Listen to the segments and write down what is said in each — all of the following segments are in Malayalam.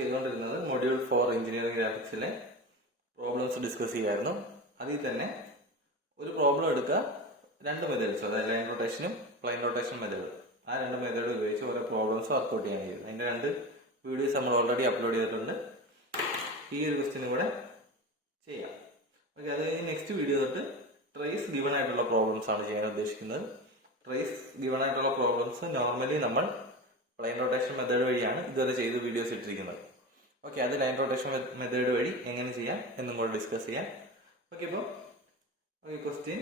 ചെയ്തുകൊണ്ടിരുന്നത് മൊഡ്യൂൾ 4 എഞ്ചിനീയറിംഗ് ഗ്രാഫിക്സിലെ പ്രോബ്ലംസ് ഡിസ്കസ് ചെയ്യായിരുന്നു. അതിൽ തന്നെ ഒരു പ്രോബ്ലം എടുക്കുക, രണ്ട് മെത്തേഡ്സ്, അതായത് ലൈൻ റൊട്ടേഷനും പ്ലെയിൻ റൊട്ടേഷൻ മെത്തേഡ്. ആ രണ്ട് മെത്തേഡ് ഉപയോഗിച്ച് ഓരോ പ്രോബ്ലംസ് വർക്ക്ഔട്ട് ചെയ്യാൻ കഴിയും. അതിന്റെ രണ്ട് വീഡിയോസ് നമ്മൾ ഓൾറെഡി അപ്ലോഡ് ചെയ്തിട്ടുണ്ട്. ഈ ഒരു ക്വസ്റ്റ്യനും കൂടെ ചെയ്യാം. ഓക്കെ, അത് നെക്സ്റ്റ് വീഡിയോ തൊട്ട് ട്രേസ് ഗിവൺ ആയിട്ടുള്ള പ്രോബ്ലംസ് ആണ് ചെയ്യാൻ ഉദ്ദേശിക്കുന്നത്. ട്രേസ് ഗിവൺ ആയിട്ടുള്ള പ്രോബ്ലംസ് നോർമലി നമ്മൾ പ്ലെയിൻ റൊട്ടേഷൻ മെത്തേഡ് വഴിയാണ് ഇതുവരെ ചെയ്ത് വീഡിയോസ് ഇട്ടിരിക്കുന്നത്. ഓക്കെ, അത് ലൈൻ റൊട്ടേഷൻ മെത്തേഡ് വഴി എങ്ങനെ ചെയ്യാം എന്നും കൂടെ ഡിസ്കസ് ചെയ്യാം. ഓക്കെ, ഇപ്പോൾ question: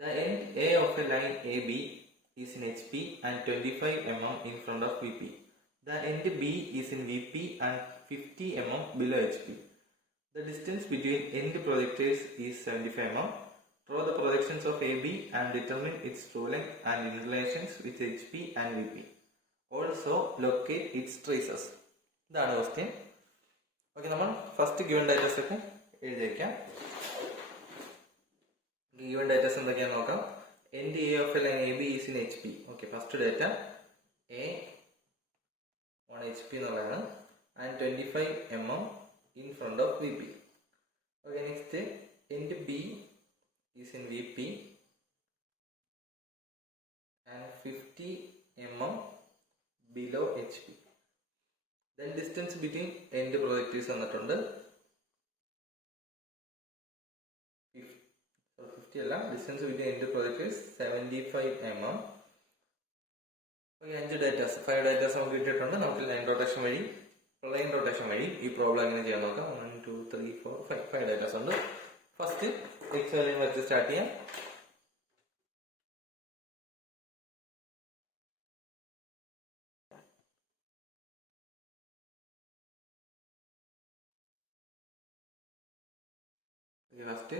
the end A of a line AB is in HP and 25 mm in front of VP. The end B is in VP and 50 mm below HP. The distance between end projectors is 75 mm. Draw the projections of AB and determine its true length and interrelations with HP and VP. Also locate its traces. ഇതാണ് ക്വസ്റ്റ്യൻ. ഓക്കെ, നമ്മൾ ഫസ്റ്റ് ഗിവൺ ഡാറ്റാസ് ഒക്കെ എഴുതി വയ്ക്കാം. ഗിവൺ ഡാറ്റാസ് എന്തൊക്കെയാണെന്ന് നോക്കാം. End A of A line A B is in H P. Okay, first data A on H P എന്നുള്ളതാണ്. And 25 mm in front of V P. Okay, next end B is in V P and 50 mm below HP. Then distance between end projectors തന്നിട്ടുണ്ട്. 50 അല്ല, distance between end projectors 75 mm. Okay, 5 datas 5 datas നമുക്ക് കിട്ടിയിട്ടുണ്ട്. നമുക്ക് ലൈൻ റൊട്ടേഷൻ വഴി പ്ലെയിൻ റൊട്ടേഷൻ വഴി ഈ പ്രോബ്ലം എങ്ങനെ ചെയ്യാൻ നോക്കാം. 1 2 3 4 5 ഡാറ്റാസ് ഉണ്ട്. ഫസ്റ്റ് എക്സ് ലൈൻ വരച്ച് സ്റ്റാർട്ട് ചെയ്യാം. ഫസ്റ്റ്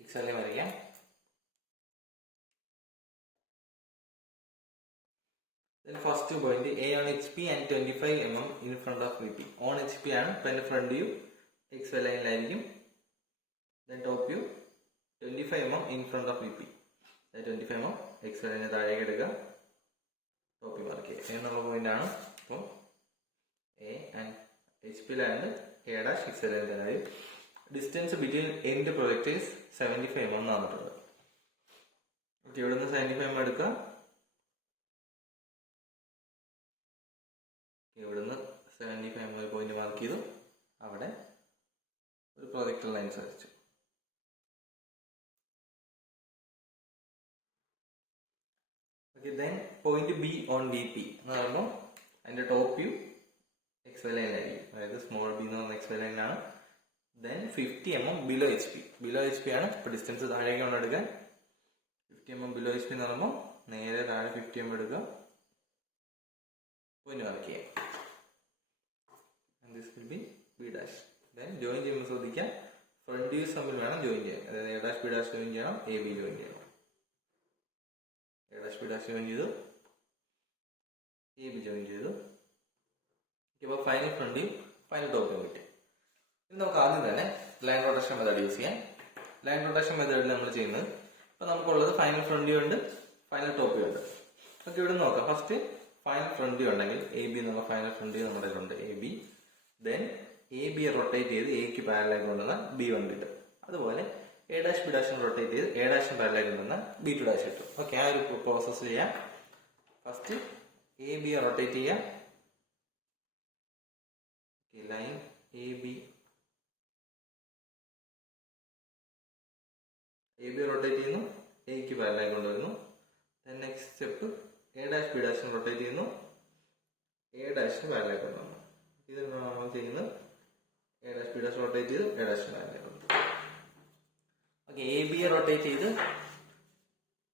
എക്സ് ലൈൻ വരയ്ക്കാം. First point A on H P and 25 mm in front of V P. On H P ആണ്, അപ്പൊ എന്റെ ഫ്രണ്ട് വ്യൂ എക്സ് ലൈനിലായിരിക്കും. Top view 25 mm in front of V P. 25 mm X ലൈനിന് താഴേക്ക് എടുക്കുക, ടോപ്പ് വ്യൂ മാർക്ക് ചെയ്യുക എന്നുള്ള പോയിന്റ് ആണ്. അപ്പോൾ A and H P land A dash X line തന്നെ. Distance between end projectors 75 mm തന്നിട്ടുണ്ട്. ഓക്കെ, ഇവിടുന്ന് 75 mm എടുക്കുക. ഇവിടുന്ന് 75 mm പോയിന്റ് മാർക്ക് ചെയ്തു, അവിടെ ഒരു പ്രൊജക്ടർ ലൈൻസ് വരച്ചു. Okay, then point B on V P എന്ന് പറയുമ്പോൾ അതിന്റെ ടോപ്പ് വ്യൂ എക്സ് വൈ ലൈനിലായിരിക്കും, അതായത് സ്മോൾ ബി എന്ന് പറയുന്ന എക്സ് വൈ ലൈനാണ്. Then 50 mm below H P. Below H P ആണ്, ഇപ്പൊ ഡിസ്റ്റൻസ് താഴേക്ക് കൊണ്ട് എടുക്കാൻ. 50 mm ബിലോ എച്ച് പി എന്ന് പറയുമ്പോൾ നേരെ താഴെ 50 mm എടുക്കുക, പോയിന്റ് മാർക്ക് ചെയ്യാം. And this will be B dash. Then join ചെയ്യുമ്പോൾ ശ്രദ്ധിക്കാം, ഫ്രണ്ട് വ്യൂസ് തമ്മിൽ വേണം ജോയിൻ ചെയ്യാൻ. അതായത് A dash B dash join ചെയ്യണം, എ ബി ജോയിൻ ചെയ്യണം. A dash B dash join ചെയ്തു, എ ബി ജോയിൻ ചെയ്തു. ഇപ്പോൾ final front view final top view കിട്ടി. ഇനി നമുക്ക് ആദ്യം തന്നെ ലൈൻ റൊട്ടേഷൻ മെത്തേഡ് യൂസ് ചെയ്യാം. ലൈൻ റൊട്ടേഷൻ മെത്തേഡിൽ നമ്മൾ ചെയ്യുന്നത്, ഇപ്പൊ നമുക്കുള്ളത് ഫൈനൽ ഫ്രണ്ട് വ്യൂ ഉണ്ട്, ഫൈനൽ ടോപ്പ് വ്യൂ ഉണ്ട്. ഓക്കെ, ഇവിടെ നോക്കാം. ഫസ്റ്റ് ഫൈനൽ ഫ്രണ്ട് വ്യൂ ഉണ്ടെങ്കിൽ എ ബി എന്നുള്ള ഫൈനൽ ഫ്രണ്ട് വ്യൂ നമ്മുടെ ഉണ്ട്, A B. Then A B rotate ചെയ്ത് എക്ക് പാരലായി കൊണ്ടുവന്നാൽ B1 കിട്ടും. അതുപോലെ A dash B dash rotate ചെയ്ത് എ ഡാഷ് പാരലായി കൊണ്ടുവന്നാൽ B2 ഡാഷ് കിട്ടും. ഓക്കെ, ആ ഒരു പ്രോസസ് ചെയ്യാം. ഫസ്റ്റ് എ ബി റൊട്ടേറ്റ് ചെയ്യാം. ലൈൻ എ ബി റൊട്ടേറ്റ് ചെയ്യുന്നു, എക്ക് പാരലായി കൊണ്ടുവരുന്നു. Then next step A dash B dash rotate ചെയ്യുന്നു, എ ഡാഷിന് പാരലായി കൊണ്ടുവന്നു. ഇത് നമ്മൾ ചെയ്യുന്നത് A dash B dash rotate ചെയ്ത് എ ഡാഷിന് പാരലായി കൊണ്ടുവന്നു. ഓക്കെ, എ ബി റൊട്ടേറ്റ് ചെയ്ത്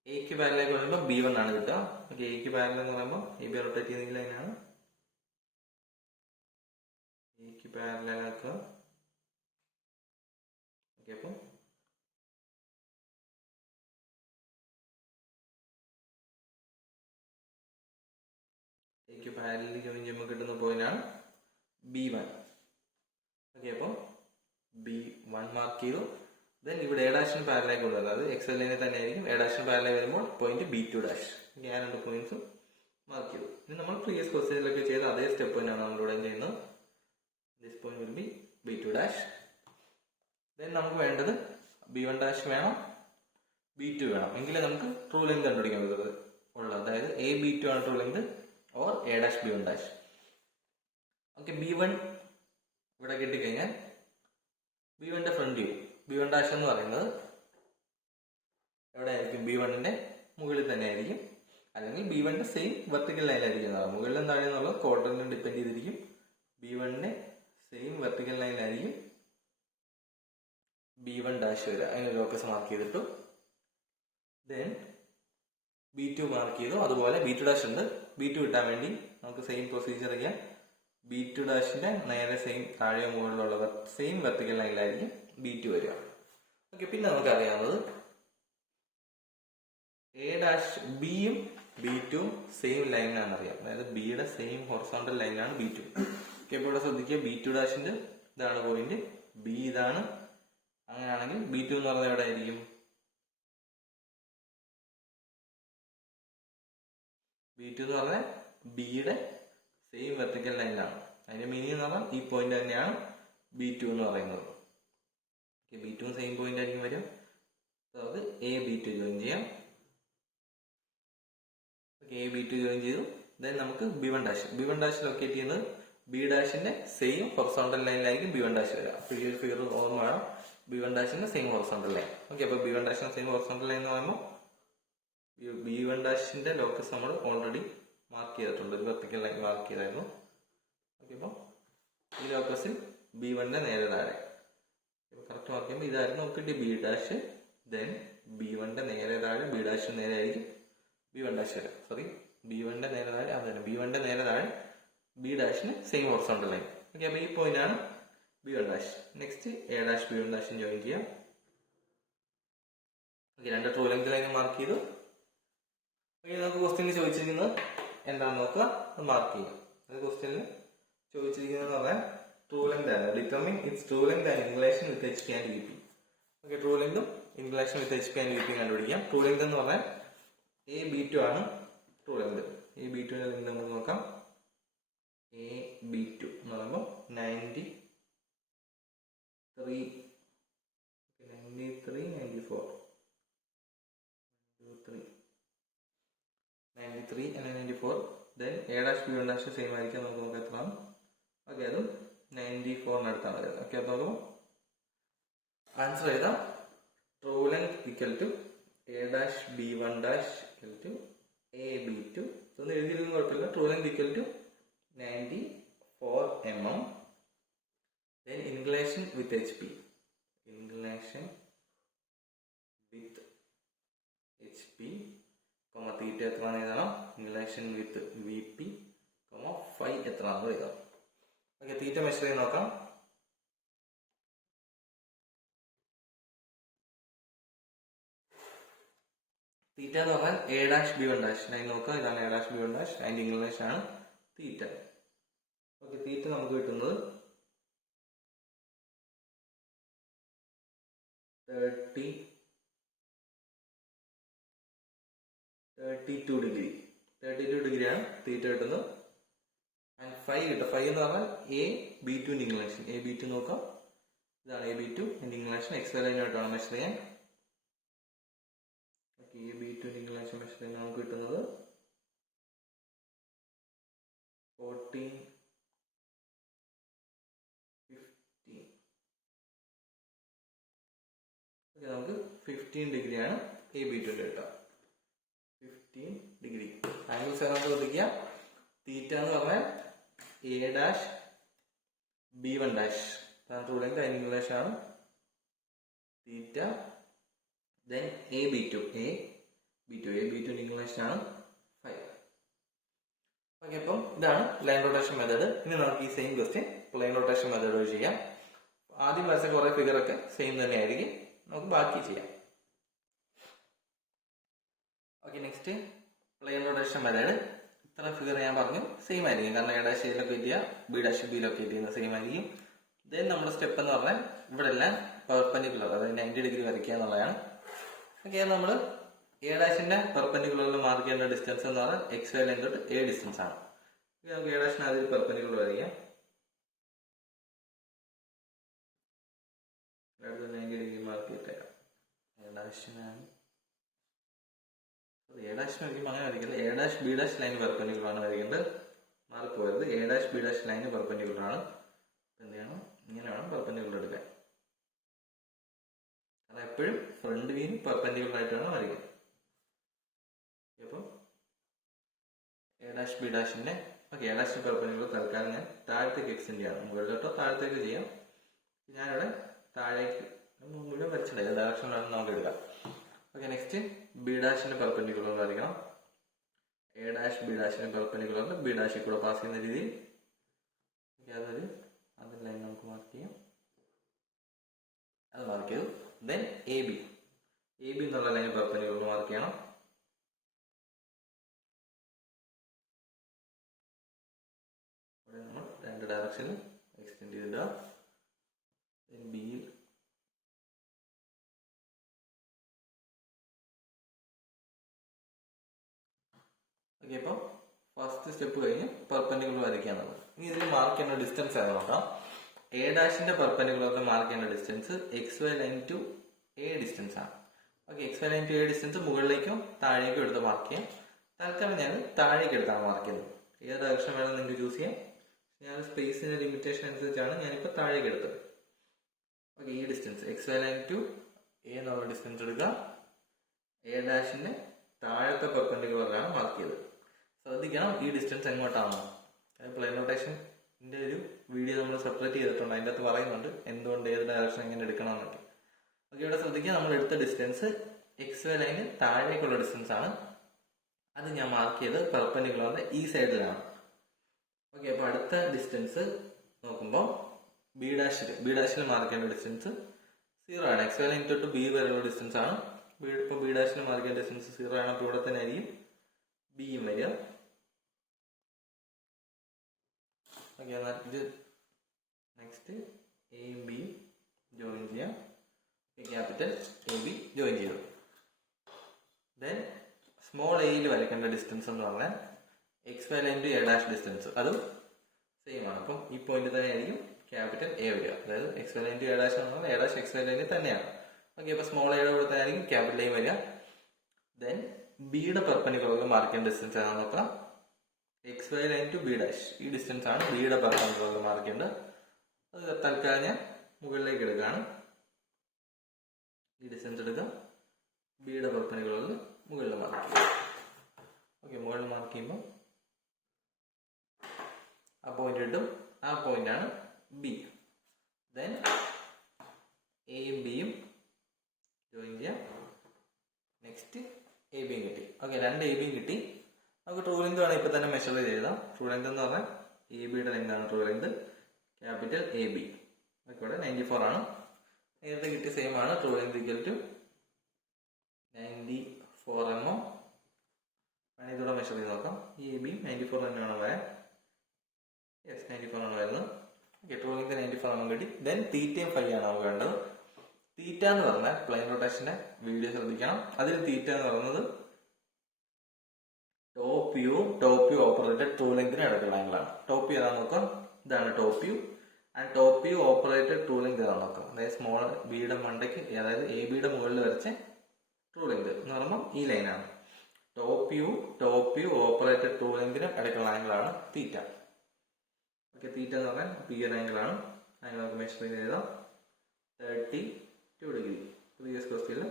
എക്ക് പാരലായി കൊണ്ടുവരുമ്പോൾ B1 ആണ് കിട്ടുക. ഓക്കെ, എക്ക് പാരൽ എന്ന് പറയുമ്പോൾ എ ബി റൊട്ടേറ്റ് ചെയ്യുന്ന ലൈനാണ്, എക്ക് പാരലാക്കുക. ഓക്കെ, അപ്പം എക്ക് പാരലിൽ ജോയിൻ ചെയ്യുമ്പോൾ കിട്ടുന്ന പോയിന്റാണ് B1. ഓക്കെ, അപ്പം B1 മാർക്ക് ചെയ്തു. ദെൻ ഇവിടെ എ ഡാഷിന് പാരലായി കൊണ്ടുവരുന്നത്, അത് എക്സ് ലൈനിൽ തന്നെ ആയിരിക്കും. എ ഡാഷിന് പാരലായി വരുമ്പോൾ പോയിന്റ് B2 ഡാഷ്. ഞാൻ രണ്ട് പോയിന്റ്സും മാർക്ക് ചെയ്തു. ഇനി നമ്മൾ പ്രീവിയസ് ക്വസ്റ്റ്യനിലൊക്കെ ചെയ്ത അതേ സ്റ്റെപ്പ് തന്നെയാണ് നമ്മളിവിടെ ചെയ്യുന്നത്. This point will be B2 dash. Then നമുക്ക് വേണ്ടത് B1 dash വേണം, B2 വേണം. എങ്കിലേ നമുക്ക് ട്രൂ ലെങ്ത് കണ്ടുപിടിക്കാൻ പറ്റുന്നത് ഉള്ളത്. അതായത് A B2 ആണ് true length or A dash B1 dash. Okay, B1 ഇവിടെ കിട്ടിക്കഴിഞ്ഞാൽ B1ന്റെ ഫ്രണ്ട് വ്യൂ, B1 dash എന്ന് പറയുന്നത് എവിടെ ആയിരിക്കും? B1ന്റെ മുകളിൽ തന്നെ ആയിരിക്കും, അല്ലെങ്കിൽ B1ന്റെ സെയിം വെർട്ടിക്കൽ ലൈനിലായിരിക്കും. മുകളിലും താഴെ എന്നുള്ളത് ക്വാഡ്രന്റിനെ ഡിപ്പെൻഡ് ചെയ്തിരിക്കും. B1ന്റെ സെയിം വെർട്ടിക്കൽ ലൈനിലായിരിക്കും B1 dash വരിക. അതിന് ലോക്കസ് മാർക്ക് ചെയ്തിട്ടു. ദെൻ B2 മാർക്ക് ചെയ്തു. അതുപോലെ B2 dash ഉണ്ട്. B2 കിട്ടാൻ വേണ്ടി നമുക്ക് സെയിം പ്രൊസീജിയർ ചെയ്യാം. B2 dashന്റെ നേരെ സെയിം താഴെയോ മുകളിലുള്ള സെയിം വെർട്ടിക്കൽ ലൈനിലായിരിക്കും B2 വരിക. ഓക്കെ, പിന്നെ നമുക്ക് അറിയാവുന്നത് A dash ബിയും B2 സെയിം ലൈനാണ് അറിയാം. അതായത് ബിയുടെ സെയിം ഹൊറിസോണ്ടൽ ലൈനാണ് B2. ഓക്കെ, ഇപ്പോൾ ഇവിടെ ശ്രദ്ധിക്കുക, B2 ഡാഷിന്റെ ഇതാണ് പോയിന്റ്, ബി ഇതാണ്. അങ്ങനെയാണെങ്കിൽ B2 എന്ന് പറഞ്ഞാൽ എവിടെ ആയിരിക്കും? B2 എന്ന് പറഞ്ഞാൽ ബിയുടെ സെയിം വെർട്ടിക്കൽ ലൈനാണ്. അതിന്റെ മീനിങ് എന്ന് പറഞ്ഞാൽ ഈ പോയിന്റ് തന്നെയാണ് B2 എന്ന് പറയുന്നത്. ഓക്കെ, B2 സെയിം പോയിന്റ് ആയിരിക്കും വരും. നമുക്ക് A B2 ജോയിൻ ചെയ്യാം. A B2 ജോയിൻ ചെയ്തു. ദെൻ നമുക്ക് B1 dash ലൊക്കേറ്റ് ചെയ്യുന്നത് B ഡാഷിന്റെ സെയിം ഹൊറിസോണ്ടൽ ലൈനിലായിരിക്കും B1 dash വരിക. അപ്പൊ ഈ ഒരു ഫിഗർ ഓർമ്മ വേണം, B1 ഡാഷിന്റെ സെയിം ഹൊറിസോണ്ടൽ ലൈൻ. ഓക്കെ, അപ്പൊ B1 ഡാഷിന്റെ സെയിം ഹൊറിസോണ്ടൽ ലൈൻ എന്ന് പറയുമ്പോൾ B1 ഡാഷിന്റെ ലോക്കസ് നമ്മൾ ഓൾറെഡി മാർക്ക് ചെയ്തിട്ടുണ്ട്, ഒരു വെർട്ടിക്കൽ ലൈൻ മാർക്ക് ചെയ്തായിരുന്നു. ഓക്കെ, അപ്പം ഈ ലോക്കസിൽ B1ന്റെ നേരെ താഴെ കറക്റ്റ് മാർക്ക് ചെയ്യുമ്പോൾ ഇതായിരുന്നു നമുക്ക് കിട്ടിയ B ഡാഷ്. ദെൻ B1ന്റെ നേരെ താഴെ B ഡാഷിന് നേരെ ആയിരിക്കും B1 dash വരെ. B1ന്റെ നേരെ താഴെ അതന്നെ, B1ന്റെ നേരെ താഴെ B ഡാഷിന് സെയിം ഹൊറിസോണ്ടൽ ലൈൻ. ഓക്കെ, അപ്പൊ ഈ പോയിന്റ് ആണ് B1 dash. Next A dash B1 dash join ചെയ്യാം. ഓക്കെ, രണ്ട് ട്രൂ ലെങ്ത് ലൈൻ മാർക്ക് ചെയ്തു. ഓക്കെ, നമുക്ക് ക്വസ്റ്റ്യനിൽ ചോദിച്ചിരിക്കുന്നത് എന്താണെന്ന് നോക്കുക, മാർക്ക് ചെയ്യാം. അത് ക്വസ്റ്റ്യനിൽ ചോദിച്ചിരിക്കുന്നത് പറഞ്ഞാൽ ട്രൂ ലെങ്ത് ആണ്. Determine its true length and inclination with HP and VP. Okay, true ലെങ്തും inclination with HP and VP കണ്ടുപിടിക്കാം. ട്രൂ ലെങ്ത് എന്ന് പറഞ്ഞാൽ A B2 ആണ് ട്രൂ ലെങ്ത്. A B2ന്റെ ലെങ്ത് നമുക്ക് നോക്കാം. A B2 എന്ന് പറയുമ്പോൾ 93, 94, 93 and 94. Then A dash B1 dash same ആയിരിക്കും. നമുക്ക് നോക്കാം എത്രയാണ്. ഓക്കെ, അതും 94 അടുത്താണ് വരുന്നത്. ഓക്കെ, അപ്പൊ നോക്കുമ്പോൾ ആൻസർ എഴുതാം. True length equal to A dash B1 dash equal to A B2. ഇതൊന്നും എഴുതിയിരുന്ന കുഴപ്പമില്ല. True length equal to 94 mm. Then inclination with HP. Inclination with HP, theta എത്രയാണ് എഴുതണം. ഇൻക്ലിനേഷൻ വിത്ത് VP, ഫൈ എത്രയാണെന്ന് എഴുതാം. ഓക്കെ, തീറ്റ മെഷർ ചെയ്ത് നോക്കാം. തീറ്റ എന്ന് പറഞ്ഞാൽ A dash B1 dash line നോക്കുക. ഇതാണ് A dash B1 dash. അതിന്റെ ഇംഗ്ലീഷ് ആണ് തീറ്റ. ഓക്കെ, തീറ്റ നമുക്ക് കിട്ടുന്നത് 32 ഡിഗ്രി. 32 ഡിഗ്രിയാണ് തീറ്റ കിട്ടുന്നത്. ആൻഡ് ഫൈ കിട്ടും. ഫൈ എന്ന് പറഞ്ഞാൽ A B2 English. A B2 നോക്കാം. ഇതാണ് A B2 ഇംഗ്ലീഷ്. എക്സ് ലൈനായിട്ടാണ് മെഷർ ചെയ്യാൻ. A B2 ഇംഗ്ലീഷ് മെഷർ ചെയ്യാൻ നമുക്ക് കിട്ടുന്നത് 14, 15. ഓക്കെ, നമുക്ക് 15 ഡിഗ്രിയാണ് A B2 കിട്ടുക. 15 ഡിഗ്രി. ആംഗിൾസ് നമുക്ക് ശ്രദ്ധിക്കുക. തീറ്റ എന്ന് പറഞ്ഞാൽ A dash B1 dash true length English ആണ് തീറ്റ. ദെൻ A B2 ഇംഗ്ലീഷ് ആണ് 5. ഓക്കെ, അപ്പം ഇതാണ് ലൈൻ റൊട്ടേഷൻ മെത്തേഡ്. ഇനി നമുക്ക് ഈ same question plain rotation method വഴി ചെയ്യാം. ആദ്യം വരച്ച കുറെ ഫിഗർ ഒക്കെ സെയിം തന്നെ ആയിരിക്കും. നമുക്ക് ബാക്കി ചെയ്യാം. Okay, next plain rotation method. ഇത്ര ഫിഗർ ഞാൻ പറഞ്ഞു സെയിം ആയിരിക്കും, കാരണം A dash ലൊക്കേറ്റ് ചെയ്യുക, B dash B ലൊക്കേറ്റ് ചെയ്യുന്ന സെയിം ആയിരിക്കും. ദെൻ നമ്മുടെ സ്റ്റെപ്പ് എന്ന് പറഞ്ഞാൽ ഇവിടെ എല്ലാം പെർപെൻഡിക്കുലർ, അതായത് 90 ഡിഗ്രി വരയ്ക്കുക എന്നുള്ളതാണ്. ഓക്കെ, നമ്മൾ എ ഡാഷിന്റെ പെർപെൻഡിക്കുലറിൽ മാർക്ക് ചെയ്യേണ്ട ഡിസ്റ്റൻസ് എന്ന് പറഞ്ഞാൽ എക്സ് വൈ ലൈൻ തൊട്ട് എ ഡിസ്റ്റൻസ് ആണ്. നമുക്ക് എ ഡാഷിന് അതിൽ പെർപെൻഡിക്കുലർ വരയ്ക്കാം. 90 ഡിഗ്രി മാർക്ക് ചെയ്തേക്കാം. എ ഡാഷിന് ഒരിക്കലും അങ്ങനെ വരയ്ക്കില്ല. A dash B dash line perpendicular ആണ് വരയ്ക്കേണ്ടത്. മാർക്ക് പോയത് എ ഡാഷ് ബി ഡാഷ് ലൈന് പെർപെൻഡിക്കുലർ ആണ്. എന്ത് ചെയ്യണം? ഇങ്ങനെ വേണം പെർപെൻഡിക്കുലർ എടുക്കാൻ. അത് എപ്പോഴും ഫ്രണ്ട് വ്യൂവിന് പെർപെൻഡിക്കുലർ ആയിട്ടാണ് വരയ്ക്കുക. അപ്പം എ ഡാഷ് ബി ഡാഷിന്റെ എ ഡാഷിന് പെർപെൻഡിക്കുലർ തൽക്കാലം ഞാൻ താഴത്തേക്ക് എക്സ്റ്റെൻഡ് ചെയ്യണം. മുകളിലോട്ടോ താഴത്തേക്ക് ചെയ്യാം. ഞാനിവിടെ താഴേക്ക് മുഴുവൻ വരച്ചില്ല, ഏത് ഡയറക്ഷനിലാണ് നമുക്ക് എടുക്കാം. ഓക്കെ, നെക്സ്റ്റ് ബി ഡാഷിന് പെർപെൻഡിക്കുലർ വരയ്ക്കണം. എ ഡാഷ് ബി ഡാഷിന് പെർപെൻഡിക്കുലറിൽ ബി ഡാഷിൽ കൂടെ പാസ് ചെയ്യുന്ന രീതിയിൽ അതിൽ ലൈൻ നമുക്ക് മാർക്ക് ചെയ്യാം. അത് മാർക്ക് ചെയ്തു. ദെൻ എ ബി എന്നുള്ള ലൈൻ പെർപെൻഡിക്കുലർ മാർക്ക് ചെയ്യണം. ഇവിടെ നമ്മൾ രണ്ട് ഡയറക്ഷനിൽ എക്സ്റ്റെൻഡ് ചെയ്തിടുക. ദെൻ ബിയിൽ ഓക്കെ, അപ്പം ഫസ്റ്റ് സ്റ്റെപ്പ് കഴിഞ്ഞ് പെർപെൻഡിക്കുലർ വരയ്ക്കാന്നുള്ളത്. ഇനി ഇതിൽ മാർക്ക് ചെയ്യുന്ന ഡിസ്റ്റൻസ് ഏതാ നോക്കാം. എ ഡാഷിന്റെ പെർപെൻഡിക്കുലറിൽ മാർക്ക് ചെയ്യുന്ന distance X Y line to A distance ആണ്. Okay, X Y line to A distance മുകളിലേക്കും താഴേക്കും എടുത്ത് മാർക്ക് ചെയ്യാം. തൽക്കാലം ഞാൻ താഴേക്ക് എടുത്താണ് മാർക്ക് ചെയ്യുന്നത്. ഏത് ഡയറക്ഷൻ വേണം നിങ്ങൾക്ക് ചൂസ് ചെയ്യാം. ഞാൻ സ്പേസിന്റെ ലിമിറ്റേഷൻ അനുസരിച്ചാണ് ഞാനിപ്പോൾ താഴേക്ക് എടുത്തത്. ഓക്കെ, ഈ distance X Y line to A എന്നുള്ള ഡിസ്റ്റൻസ് എടുക്കുക. എ ഡാഷിന്റെ താഴത്തെ പെർപെൻഡിക്കുലറിലാണ് മാർക്ക് ചെയ്തത്. ശ്രദ്ധിക്കണം, ഈ ഡിസ്റ്റൻസ് എങ്ങോട്ടാണോ. പ്ലെയിൻ നൊട്ടേഷൻ്റെ ഒരു വീഡിയോ നമ്മൾ സെപ്പറേറ്റ് ചെയ്തിട്ടുണ്ട്. അതിൻ്റെ അകത്ത് പറയുന്നുണ്ട് എന്തുകൊണ്ട് ഏത് ഡയറക്ഷൻ എങ്ങനെ എടുക്കണം എന്നൊക്കെ. ഓക്കെ, ഇവിടെ ശ്രദ്ധിക്കുക, നമ്മൾ എടുത്ത ഡിസ്റ്റൻസ് എക്സ് വൈ ലൈന് താഴേക്കുള്ള ഡിസ്റ്റൻസ് ആണ്. അത് ഞാൻ മാർക്ക് ചെയ്ത് പെർപെൻഡിക്കുലറിന്റെ ഈ സൈഡിലാണ്. ഓക്കെ, അപ്പൊ അടുത്ത ഡിസ്റ്റൻസ് നോക്കുമ്പോൾ ബി ഡാഷിൽ മാർക്ക് ചെയ്യേണ്ട ഡിസ്റ്റൻസ് 0 ആണ്. എക്സ് വൈ ലൈൻ തൊട്ട് ബി വരെയുള്ള ഡിസ്റ്റൻസ് ആണ്. ഇപ്പോൾ ബി ഡാഷിൽ മാർക്ക് ചെയ്യേണ്ട ഡിസ്റ്റൻസ് 0 ആണ്. അപ്പോൾ ഇവിടെ തന്നെ ആയിരിക്കും ബിയും വരിക. ഓക്കെ, എന്നാൽ ഇത് നെക്സ്റ്റ് എയും ബിയും ജോയിൻ ചെയ്യാം. ക്യാപിറ്റൽ എ ബി ജോയിൻ ചെയ്തു. ദെൻ സ്മോൾ എയിൽ വരയ്ക്കേണ്ട ഡിസ്റ്റൻസ് എന്ന് പറഞ്ഞാൽ X Y line to A dash distance അതും സെയിം ആണ്. അപ്പം ഈ പോയിന്റ് തന്നെ ആയിരിക്കും ക്യാപിറ്റൽ എ വരിക. അതായത് X Y line to A dash എന്ന് പറഞ്ഞാൽ എ ഡാഷ് എക്സ് വൈ ലൈനിൽ തന്നെയാണ്. ഓക്കെ, അപ്പൊ സ്മോൾ എയുടെ കൂടെ തന്നെ ആയിരിക്കും ക്യാപിറ്റൽ എ വരിക. ദെൻ ബിയുടെ പെർപെൻഡിക്കുലറിൽ മാർക്ക് ചെയ്യുന്ന ഡിസ്റ്റൻസ് ഏതാണെന്ന് നോക്കാം. X Y line to B dash ഈ ഡിസ്റ്റൻസ് ആണ് ബിയുടെ പെർപെൻഡിക്കുലറിൽ മാർക്ക് ചെയ്യേണ്ടത്. അത് തൽക്കാലം ഞാൻ മുകളിലേക്ക് എടുക്കുകയാണ്. ഈ ഡിസ്റ്റൻസ് എടുക്കുക, ബിയുടെ പെർപെൻഡിക്കുലറിൽ മുകളിൽ മാർക്ക് ചെയ്യുക. ഓക്കെ, മുകളിൽ മാർക്ക് ചെയ്യുമ്പോൾ ആ പോയിന്റ് കിട്ടും. ആ പോയിന്റ് ആണ് ബി. ദെൻ എയും ബിയും ജോയിൻ ചെയ്യാം. നെക്സ്റ്റ് എ ബിയും കിട്ടി. ഓക്കെ, രണ്ട് എ ബിയും കിട്ടി. നമുക്ക് ട്രൂ ലെങ്ത് വേണം ഇപ്പൊ തന്നെ മെഷർ ചെയ്താൽ. ട്രൂ ലെങ്ത് എന്ന് പറഞ്ഞാൽ എ ബിയുടെ ലെങ്ത് ആണ് true length, capital A B. ഇവിടെ 94 ആണ്. നേരത്തെ കിട്ടിയ സെയിം ആണ്. True length equal to 94 mm. വേണമെങ്കിൽ ഇതോടെ മെഷർ ചെയ്ത് നോക്കാം. ഈ എ ബി 94 തന്നെയാണ് വരാൻ. യെസ്, 94 ആണ് വരുന്നത്. ഓക്കെ, ട്രൂ ലെങ്ത് 94 mm കിട്ടി. ദെൻ തീറ്റയും ഫൈ ആണ് നമുക്ക് വേണ്ടത്. തീറ്റ എന്ന് പറഞ്ഞാൽ പ്ലെയിൻ റൊട്ടേഷന്റെ വീഡിയോ ശ്രദ്ധിക്കണം. അതിൽ തീറ്റ എന്ന് പറയുന്നത് ടോപ്പ് വ്യൂ ഓപ്പറേറ്റഡ് ട്രൂ ലെങ്തിന് ഇടയ്ക്കുള്ള ആംഗിളാണ്. ടോപ്പ് വ്യൂ ഏതാണെന്ന് നോക്കാം. ഇതാണ് top view. And top view operated true length ഏതാണെന്ന് നോക്കാം. അതായത് സ്മോൾ ബിയുടെ മണ്ടയ്ക്ക്, അതായത് എ ബിയുടെ മുകളിൽ വരച്ച ട്രൂ ലെങ്ത് എന്ന് പറയുമ്പോൾ ഈ ലൈനാണ്. ടോപ്പ് വ്യൂ ഓപ്പറേറ്റഡ് ട്രൂ ലെങ്തിന് ഇടയ്ക്കുള്ള ആംഗിളാണ് തീറ്റ. ഓക്കെ, തീറ്റ എന്ന് പറഞ്ഞാൽ പി എൻ ആംഗിളാണ്. ആംഗിൾ നമുക്ക് മെഷർ ചെയ്ത് എഴുതാം. 32 ഡിഗ്രി. പ്രീവിയസ് ക്വസ്റ്റ്യനിൽ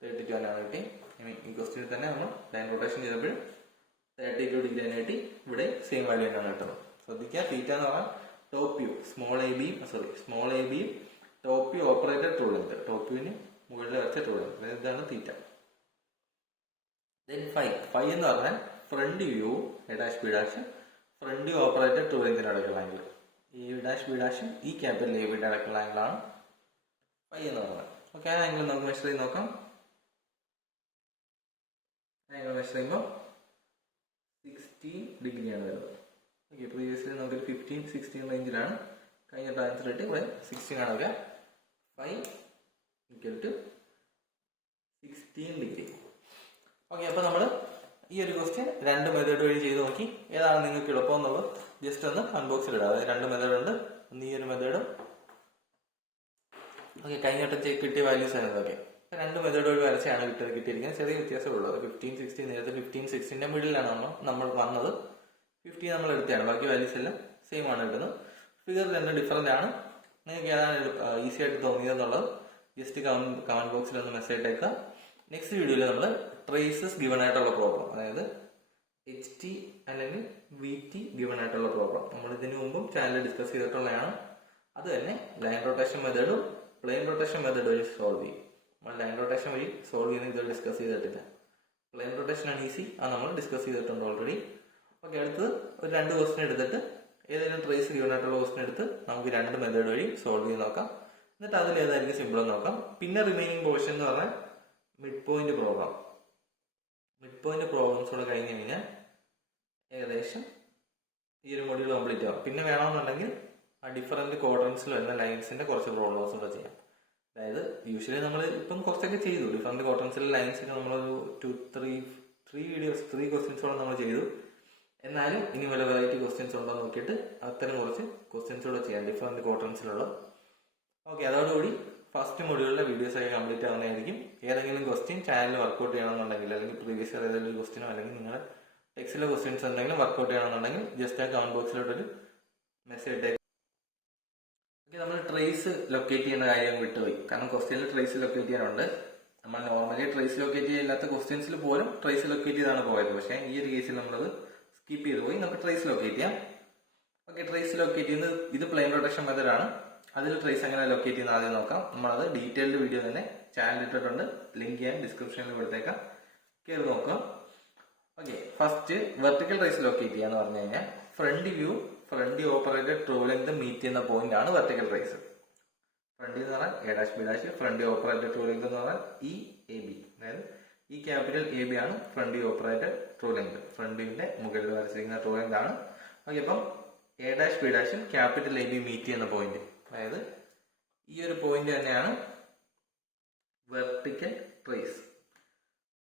32 തന്നെയാണ് കിട്ടി. ഈ ക്വസ്റ്റ്യനിൽ തന്നെ നമ്മൾ ലൈൻ റൊട്ടേഷൻ ചെയ്തപ്പോൾ 32 ഡിഗ്രി തന്നെ കിട്ടി. ഇവിടെ സെയിം വാല്യൂ തന്നെയാണ് കിട്ടുന്നത്. ശ്രദ്ധിക്കുക, തീറ്റ എന്ന് പറഞ്ഞാൽ ടോപ്പ് വ്യൂ സ്മോൾ എ ബിയും top view operated true length, top വ്യൂവിന് മുകളിൽ വരച്ച ട്രൂ ലെങ്ത്, ഇതാണ് തീറ്റ. ദെൻ ഫൈ എന്ന് പറഞ്ഞാൽ front view A dash B dash front view operated true ലെങ്തിന് ഇടയ്ക്കുള്ള ആംഗിൾ. എ ഡാഷ് ബി ഡാഷും ഈ ക്യാപിറ്റൽ എ ബിയുടെ ഇടയ്ക്കുള്ള ആംഗിളാണ് ഫൈ എന്ന് പറയുന്നത്. ഓക്കെ, ആ ആംഗിൾ നമുക്ക് മെഷർ ചെയ്ത് നോക്കാം. ആംഗിൾ മെഷർ ചെയ്യുമ്പോൾ 16 ഡിഗ്രിയാണ് വരുന്നത്. ഓക്കെ, പ്രീവിയസ്ലി നമുക്ക് 15-16 റേഞ്ചിലാണ് കഴിഞ്ഞ ആൻസർ ഇട്ട്. ഇവിടെ 16 ആണ് വരിക. 5 = 16 ഡിഗ്രി. ഓക്കെ, അപ്പൊ നമ്മൾ ഈ ഒരു ക്വസ്റ്റ്യൻ രണ്ട് മെത്തേഡ് വഴി ചെയ്ത് നോക്കി. ഏതാണ് നിങ്ങൾക്ക് എളുപ്പം എന്നുള്ളത് ജസ്റ്റ് ഒന്ന് അൺബോക്സിൽ ഇടാം. അതായത് രണ്ട് മെത്തേഡ് ഉണ്ട്. ഒന്ന് ഈ ഒരു മെത്തേഡും ഓക്കെ കഴിഞ്ഞ വട്ടം കിട്ടിയ വാല്യൂസ് ആയിരുന്നു. ഓക്കെ, രണ്ട് മെത്തേഡ് വഴി വരച്ചാണ് കിട്ടിയിരിക്കുന്നത്. ചെറിയ വ്യത്യാസമുള്ളൂ. 15-16 നേരത്തെ 15-16 മിഡിലാണ് നമ്മൾ വന്നത്. 50 നമ്മൾ എടുത്തതാണ്. ബാക്കി വാല്യൂസ് എല്ലാം സെയിം ആണ് കിട്ടുന്നത്. ഫിഗർ രണ്ട് ഡിഫറൻ്റ് ആണ്. നിങ്ങൾക്ക് ഏതാണ് ഈസി ആയിട്ട് തോന്നിയതെന്നുള്ളത് ജസ്റ്റ് കമന്റ് ബോക്സിൽ ഒന്ന് മെസ്സേജ് ഇട്ടേക്കുക. നെക്സ്റ്റ് വീഡിയോയിൽ നമ്മൾ ട്രേസസ് ഗിവൺ ആയിട്ടുള്ള പ്രോബ്ലം, അതായത് HT അല്ലെങ്കിൽ VT ഗിവൺ ആയിട്ടുള്ള പ്രോബ്ലം നമ്മൾ ഇതിനു മുമ്പും ചാനലിൽ ഡിസ്കസ് ചെയ്തിട്ടുള്ളതാണ്. അത് തന്നെ ലൈൻ റൊട്ടേഷൻ മെത്തേഡും പ്ലെയിൻ റൊട്ടേഷൻ മെത്തേഡ് വഴി സോൾവ് ചെയ്യും. നമ്മൾ ലൈൻ റൊട്ടേഷൻ വഴി സോൾവ് ചെയ്യുന്ന ഇതുവരെ ഡിസ്കസ് ചെയ്തിട്ടില്ല. പ്ലെയിൻ റൊട്ടേഷൻ ആണ് ഈസി, അത് നമ്മൾ ഡിസ്കസ് ചെയ്തിട്ടുണ്ട് ഓൾറെഡി. ഓക്കെ, അടുത്ത് ഒരു രണ്ട് ക്വസ്റ്റ്യൻ എടുത്തിട്ട് ഏതെങ്കിലും ട്രേസ് ഗിവൺ ആയിട്ടുള്ള ക്വസ്റ്റ്യൻ എടുത്ത് നമുക്ക് രണ്ട് മെത്തേഡ് വഴി സോൾവ് ചെയ്ത് നോക്കാം. എന്നിട്ട് അതിൽ ഏതായിരിക്കും സിമ്പിൾ എന്ന് നോക്കാം. പിന്നെ റിമൈനിങ് പോർഷൻ എന്ന് പറഞ്ഞാൽ mid point problem. Mid point problems കൂടെ കഴിഞ്ഞ് കഴിഞ്ഞാൽ ഏകദേശം ഈ ഒരു മൊഡ്യൂൾ കംപ്ലീറ്റ് ആവും. പിന്നെ വേണമെന്നുണ്ടെങ്കിൽ ആ ഡിഫറെന്റ് ക്വാഡ്രൻസിൽ വരുന്ന ലൈൻസിന്റെ കുറച്ച് പ്രോബ്ലംസ് കൂടെ ചെയ്യാം. അതായത് യൂഷ്വലി നമ്മൾ ഇപ്പം കുറച്ചൊക്കെ ചെയ്തു. ഡിഫറെന്റ് ക്വാഡ്രൻസിലെ ലൈൻസിന് നമ്മളൊരു 3 ക്വസ്റ്റ്യൻസോളം നമ്മൾ ചെയ്തു. എന്നാലും ഇനി വല്ല വെറൈറ്റി ക്വസ്റ്റ്യൻസ് ഉണ്ടോ നോക്കിയിട്ട് അത്തരം കുറച്ച് ക്വസ്റ്റ്യൻസ് കൂടെ ചെയ്യാം ഡിഫറെന്റ് ക്വാഡ്രൻസിലുള്ള. ഓക്കെ, അതോടുകൂടി ഫസ്റ്റ് മൊഡ്യൂളിലെ വീഡിയോസ് ഒക്കെ കംപ്ലീറ്റ് ആവുന്നതായിരിക്കും. ഏതെങ്കിലും ക്വസ്റ്റ്യൻ ചാനലിൽ വർക്കൗട്ട് ചെയ്യണമെന്നുണ്ടെങ്കിൽ, അല്ലെങ്കിൽ പ്രീവിയസ് ഇയർ ഏതെങ്കിലും ക്വസ്റ്റ്യനോ അല്ലെങ്കിൽ നിങ്ങളുടെ ടെക്സ്റ്റിലെ ക്വസ്റ്റ്യൻസ് എന്തെങ്കിലും വർക്കൗട്ട് ചെയ്യണമെന്നുണ്ടെങ്കിൽ ജസ്റ്റ് ആ കമന്റ് ബോക്സിലോട്ടൊരു മെസ്സേജ് ഇട്ടേക്ക്. ഓക്കെ, നമ്മൾ ട്രേസ് ലൊക്കേറ്റ് ചെയ്യുന്ന കാര്യം വിട്ടുപോയി. കാരണം ക്വസ്റ്റ്യനിൽ ട്രേസ് ലൊക്കേറ്റ് ചെയ്യാനുണ്ട്. നമ്മൾ നോർമലി ട്രേസ് ലൊക്കേറ്റ് ചെയ്യാത്ത ക്വസ്റ്റ്യൻസിൽ പോലും ട്രേസ് ലൊക്കേറ്റ് ചെയ്താണ് പോയത്. പക്ഷേ ഈ ഒരു കേസിൽ നമ്മളത് സ്കിപ്പ് ചെയ്ത് പോയി. നമുക്ക് ട്രേസ് ലൊക്കേറ്റ് ചെയ്യാം. ഓക്കെ, ട്രേസ് ലൊക്കേറ്റ് ചെയ്യുന്നത് ഇത് പ്ലെയിൻ റൊട്ടേഷൻ മെത്തേഡ് ആണ്. അതിൽ ട്രേസ് എങ്ങനെ ലൊക്കേറ്റ് ചെയ്യുന്ന ആദ്യം നോക്കാം. നമ്മളത് ഡീറ്റെയിൽഡ് വീഡിയോ തന്നെ ചാനൽ ഇട്ടിട്ടുണ്ട്. ലിങ്ക് ഞാൻ ഡിസ്ക്രിപ്ഷനിൽ കൊടുത്തേക്കാം, കയറി നോക്കാം. Okay, first vertical trace locate ചെയ്യാന്ന് പറഞ്ഞു കഴിഞ്ഞാൽ front view operated true length meet ചെയ്യുന്ന പോയിന്റ് ആണ് വെർട്ടിക്കൽ ട്രേസ്. ഫ്രണ്ട് എന്ന് പറഞ്ഞാൽ A', B', front view operated true length എന്ന് പറഞ്ഞാൽ EAB. അതായത് ഈ ക്യാപിറ്റൽ AB ആണ് front view operated true length. Front വ്യൂവിന്റെ മുകളിൽ വരച്ചിരിക്കുന്ന ട്രൂ ലെങ്ത് ആണ്. ഓക്കെ, അപ്പം A', B' capital AB meet ചെയ്യുന്ന പോയിന്റ്, അതായത് ഈ ഒരു പോയിന്റ് തന്നെയാണ് വെർട്ടിക്കൽ ട്രേസ്.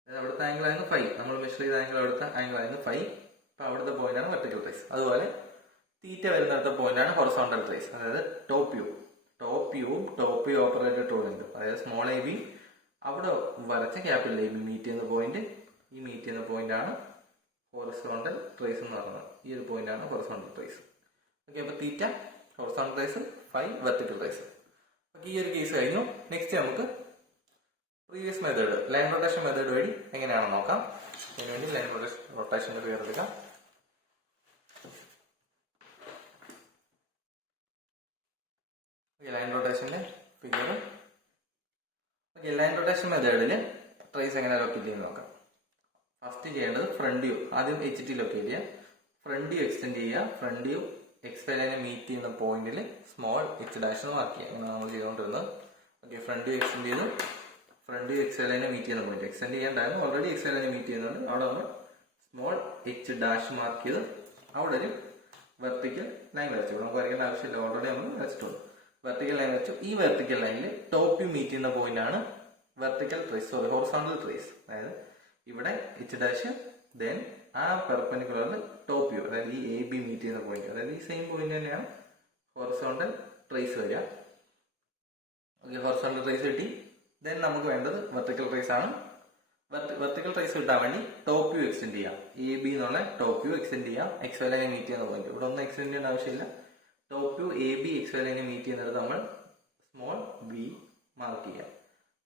അവിടുത്തെ ആംഗിൾ ആയിരുന്നു 5. നമ്മൾ മെഷർ ചെയ്ത അവിടുത്തെ ആംഗിൾ ആയിരുന്നു 5. അപ്പൊ അവിടുത്തെ പോയിന്റ് ആണ് വെർട്ടിക്കൽ ട്രേസ്. അതുപോലെ തീറ്റ വരുന്നിടത്ത പോയിന്റ് ആണ് ഹൊറിസോണ്ടൽ ട്രേസ്. അതായത് top view operated true length, അതായത് സ്മോൾ AB അവിടെ വരച്ച ക്യാപിറ്റൽ AB മീറ്റ് ചെയ്യുന്ന പോയിന്റ്. ഈ മീറ്റ് ചെയ്യുന്ന പോയിന്റ് ആണ് ഹൊറിസോണ്ടൽ ട്രേസ് എന്ന് പറയുന്നത്. ഈ ഒരു പോയിന്റ് ആണ് ഹൊറിസോണ്ടൽ ട്രേസ്. ഓക്കെ, അപ്പൊ theta horizontal trace, 5 vertical trace. Okay, ഈ ഒരു കേസ് കഴിഞ്ഞു. നെക്സ്റ്റ് നമുക്ക് previous method line rotation method വഴി എങ്ങനെയാണെന്ന് നോക്കാം. അതിനുവേണ്ടി ലൈൻ റൊട്ടേഷന്റെ പേര് എടുക്കാം. ലൈൻ റൊട്ടേഷന്റെ ഫിഗർ. ഓക്കെ, ലൈൻ റൊട്ടേഷൻ മെത്തേഡിൽ ട്രേസ് എങ്ങനെ ലൊക്കേറ്റ് ചെയ്യുന്ന നോക്കാം. ഫസ്റ്റ് ചെയ്യേണ്ടത് ഫ്രണ്ട് വ്യൂ. ആദ്യം HT ലൊക്കേറ്റ് ചെയ്യുക. ഫ്രണ്ട് വ്യൂ എക്സ്റ്റെൻഡ് ചെയ്യുക. ഫ്രണ്ട് വ്യൂ XY ലൈനെ മീറ്റ് ചെയ്യുന്ന പോയിന്റിൽ സ്മോൾ H' മാർക്ക് ചെയ്യുക. അങ്ങനെ നമ്മൾ ചെയ്തുകൊണ്ടിരുന്നത്. ഓക്കെ, ഫ്രണ്ട് വ്യൂ എക്സ്റ്റെൻഡ് ചെയ്തു. ഫ്രണ്ട് വ്യൂ XY ലൈനെ മീറ്റ് ചെയ്യുന്ന പോയിന്റ് എക്സ്റ്റെൻഡ് ചെയ്യാണ്ടായിരുന്നു, ഓൾറെഡി XY ലൈനെ മീറ്റ് ചെയ്യുന്നുണ്ട്. അവിടെ നമ്മൾ സ്മോൾ H' മാർക്ക് ചെയ്ത് അവിടെ ഒരു വെർട്ടിക്കൽ ലൈൻ വരച്ചു. നമുക്ക് വരയ്ക്കേണ്ട ആവശ്യമില്ല, ഓൾറെഡി നമ്മൾ വരച്ചിട്ടുണ്ട്. വെർട്ടിക്കൽ ലൈൻ വരച്ചു. ഈ വെർട്ടിക്കൽ ലൈനിൽ ടോപ്പ് വ്യൂ മീറ്റ് ചെയ്യുന്ന പോയിന്റ് ആണ് വെർട്ടിക്കൽ ട്രേസ്, ഹൊറിസോണ്ടൽ ട്രേസ്. അതായത് ഇവിടെ H', ദെൻ ആ പെർപെൻഡിക്കുലറിൽ ടോപ്പ് വ്യൂ, അതായത് ഈ AB മീറ്റ് ചെയ്യുന്ന പോയിന്റ്, അതായത് ഈ സെയിം പോയിന്റ് തന്നെയാണ് ഹൊറിസോണ്ടൽ ട്രേസ് വരിക. ഓക്കെ, ഹൊറിസോണ്ടൽ ട്രേസ് കിട്ടി. ദെൻ നമുക്ക് വേണ്ടത് വെർട്ടിക്കൽ ട്രേസ് ആണ്. വെർട്ടിക്കൽ ട്രേസ് കിട്ടാൻ വേണ്ടി ടോപ്പ് വ്യൂ എക്സ്റ്റെൻഡ് ചെയ്യാം. AB എന്നുള്ള ടോപ്പ് വ്യൂ എക്സ്റ്റെൻഡ് ചെയ്യാം. XY ലൈനെ മീറ്റ് ചെയ്യുന്ന പോയിന്റ്. ഇവിടെ ഒന്നും എക്സ്റ്റെൻഡ് ചെയ്യേണ്ട ആവശ്യമില്ല. ടോപ്പ് വ്യൂ AB XY ലൈനെ മീറ്റ് ചെയ്യുന്നത് നമ്മൾ സ്മോൾ V മാർക്ക് ചെയ്യാം.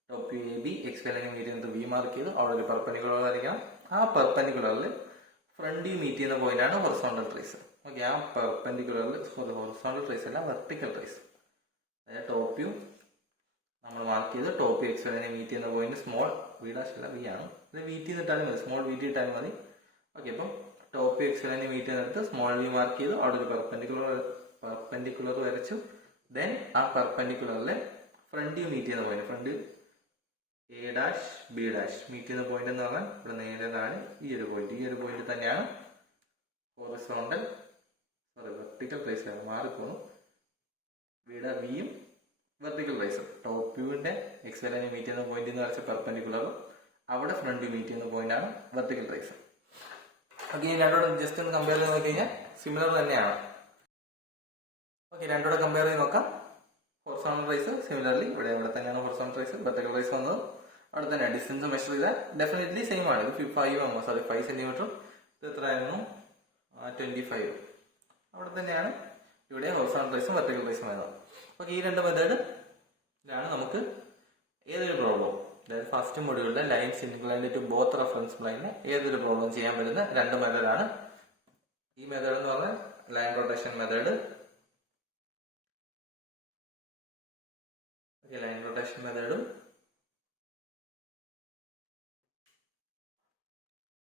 ടോപ്പ് വ്യൂ AB XY ലൈനെ മീറ്റ് ചെയ്യുന്നത് V മാർക്ക് ചെയ്ത് അവിടെ ഒരു പെർപെൻഡിക്കുലർ വരയ്ക്കണം. ആ പെർപെൻഡിക്കുലറിൽ ഫ്രണ്ട് വ്യൂ മീറ്റ് ചെയ്യുന്ന പോയിന്റ് ആണ് ഹൊറിസോണ്ടൽ ട്രേസ്. ഓക്കെ, ആ പെർപെൻഡിക്കുലറിൽ ഹൊറിസോണ്ടൽ ട്രേസ് അല്ല വെർട്ടിക്കൽ ട്രേസ്. അതായത് ടോപ്പ് വ്യൂ നമ്മൾ മാർക്ക് ചെയ്ത് ടോപ്പ് വ്യൂ XY ലൈനെ മീറ്റ് ചെയ്യുന്ന പോയിന്റ് സ്മോൾ V' അല്ല V ആണ്. ഇത് VT ഇട്ടാലും മതി, സ്മോൾ VT ഇട്ടാലും മതി. ഓക്കെ, അപ്പം ടോപ്പ് വ്യൂ XY ലൈനെ മീറ്റ് ചെയ്യുന്നിടത്ത് സ്മോൾ V മാർക്ക് ചെയ്ത് അവിടെ ഒരു പെർപെൻഡിക്കുലർ വരച്ചു. ദെൻ ആ പെർപെൻഡിക്കുലറിലെ ഫ്രണ്ട് വ്യൂ മീറ്റ് ചെയ്യുന്ന point, front A', B' meet ചെയ്യുന്ന പോയിന്റ് എന്ന് പറഞ്ഞാൽ ഇവിടെ നേരെ താഴെ ഈ ഒരു പോയിന്റ് തന്നെയാണ് വെർട്ടിക്കൽ ട്രേസ്. മാറിപ്പോന്നു. Vയും വെർട്ടിക്കൽ ട്രേസ്. ടോപ്പ് വ്യൂവിന്റെ XY ലൈനെ മീറ്റ് ചെയ്യുന്ന പോയിന്റ് എന്ന് വരച്ച പെർപെൻഡിക്കുലറും അവിടെ ഫ്രണ്ട് വ്യൂ മീറ്റ് ചെയ്യുന്ന പോയിന്റ് ആണ് വെർട്ടിക്കൽ ട്രേസ്. ഓക്കെ, ഈ രണ്ടോടെ ജസ്റ്റ് ഒന്ന് കമ്പയർ ചെയ്ത് നോക്കി കഴിഞ്ഞാൽ സിമിലർ തന്നെയാണ്. ഓക്കെ, രണ്ടോടെ കമ്പയർ ചെയ്ത് നോക്കാം. ഹൊറിസോണ്ടൽ ട്രേസ് സിമിലർലി ഇവിടെ തന്നെയാണ് ഹൊറിസോണ്ടൽ ട്രേസ്, വെർട്ടിക്കൽ ട്രേസ് വന്നത് അവിടെ തന്നെയാണ്. ഡിസ്റ്റൻസ് മെഷർ ചെയ്താൽ ഡെഫിനറ്റ്ലി സെയിം ആണ്. ഇത് 5 സെന്റിമീറ്റർ, ഇത് എത്രയായിരുന്നു 25. അവിടെ തന്നെയാണ് ഇവിടെ ഹൊറിസോണ്ടൽ ട്രേസും വെർട്ടിക്കൽ ട്രേസും വരുന്നത്. ഓക്കെ, ഈ രണ്ട് മെത്തേഡിലാണ് നമുക്ക് ഏതൊരു പ്രോബ്ലം, അതായത് ഫസ്റ്റ് മൊഡ്യൂളിലെ lines inclined to both reference പ്ലെയിനിൽ ഏതൊരു പ്രോബ്ലം ചെയ്യാൻ പറ്റുന്ന രണ്ട് മെത്തേഡാണ്. ഈ മെത്തേഡ് എന്ന് പറഞ്ഞാൽ line rotation method. Line rotation മെത്തേഡും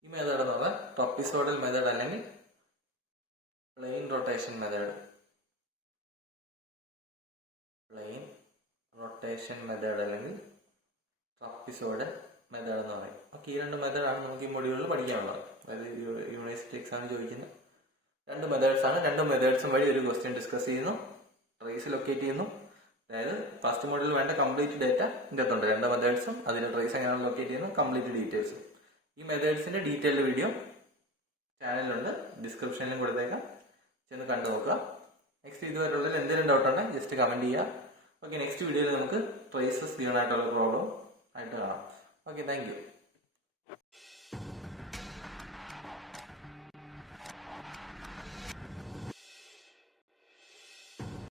ഈ മെത്തേഡ് എന്ന് പറഞ്ഞാൽ ട്രപ്പിസോഡൽ മെത്തേഡ് അല്ലെങ്കിൽ plane rotation method. Plane rotation method അല്ലെങ്കിൽ ട്രപ്പിസോഡൽ മെത്തേഡ് എന്ന് പറയും. ഓക്കെ, ഈ രണ്ട് മെത്തേഡാണ് നമുക്ക് ഈ മൊഡ്യൂളിൽ പഠിക്കാനുള്ളത്. അതായത് യൂണിവേഴ്സിറ്റി എക്സാമിന് ചോദിക്കുന്ന രണ്ട് മെത്തേഡ്സ് ആണ്. രണ്ട് മെത്തേഡ്സും വഴി ഒരു ക്വസ്റ്റ്യൻ ഡിസ്കസ് ചെയ്യുന്നു, ട്രേസ് ലൊക്കേറ്റ് ചെയ്യുന്നു. അതായത് ഫസ്റ്റ് മൊഡ്യൂളിൽ വേണ്ട കംപ്ലീറ്റ് ഡേറ്റ ഇതിൻ്റെ അകത്തുണ്ട്, രണ്ട് മെത്തേഡ്സും അതിന്റെ ട്രേസ് എങ്ങനെയാണ് ലൊക്കേറ്റ് ചെയ്യുന്നു, കംപ്ലീറ്റ് ഡീറ്റെയിൽസും. ഈ മെത്തേഡ്സിന്റെ ഡീറ്റെയിൽഡ് വീഡിയോ ചാനലിലുണ്ട്, ഡിസ്ക്രിപ്ഷനിലും കൊടുത്തേക്കാം, ചെന്ന് കണ്ടു നോക്കുക. നെക്സ്റ്റ് ഇതുവരെയുള്ളതിൽ എന്തെങ്കിലും ഡൗട്ട് ഉണ്ടെങ്കിൽ ജസ്റ്റ് കമന്റ് ചെയ്യുക. ഓക്കെ, നെക്സ്റ്റ് വീഡിയോയിൽ നമുക്ക് ട്രേസസ് ഗിവൺ ആയിട്ടുള്ള പ്രോബ്ലം ആയിട്ട് കാണാം. Okay, thank you.